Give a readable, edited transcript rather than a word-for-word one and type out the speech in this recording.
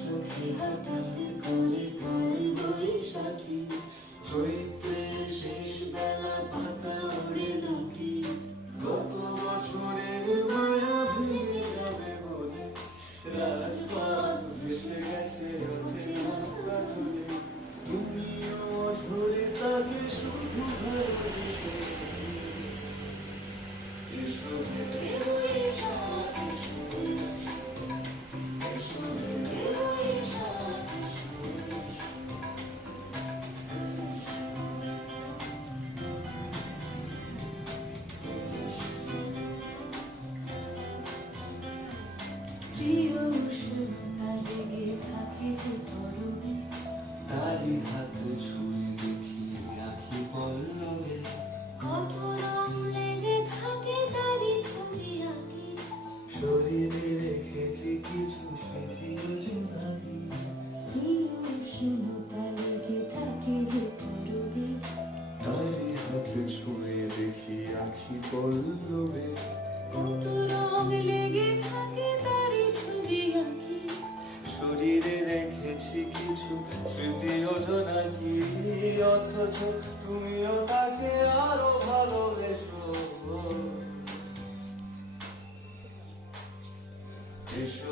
চোখে হঠাৎ করে কাল বৈশাখী, চৈত্রের শেষ বেলা পাতা ওড়ে নাকি, গত বছরের মায়া ভেঙে যাবে বলে রাজপথ ভেসে গেছে অচেনা কাজলে, তুমিও ঝরে তাকে শুধু ভালোবেসে এসো হে বৈশাখ, এসো হে বৈশাখ। প্রিয় উষ্ণতা লেগে থাকে যে পরবে, তারি হাত ছুঁয়ে দেখি আখি পল্লবে, কত রং লেগে থাকে তারি ছবি আঁকি, শরীরে রেখেছি কিছু স্মৃতি জোনাকি। প্রিয় উষ্ণতা লেগে থাকে যে পরবে, তারি হাত ছুঁয়ে দেখি আখি পল্লবে, কত রং লেগে থাকে তারি ছবি আঁকি, শরীরে রেখেছি কিছু স্মৃতি জোনাকি। অথচ তুমিও তাকে আরো ভালোবেসো, এসো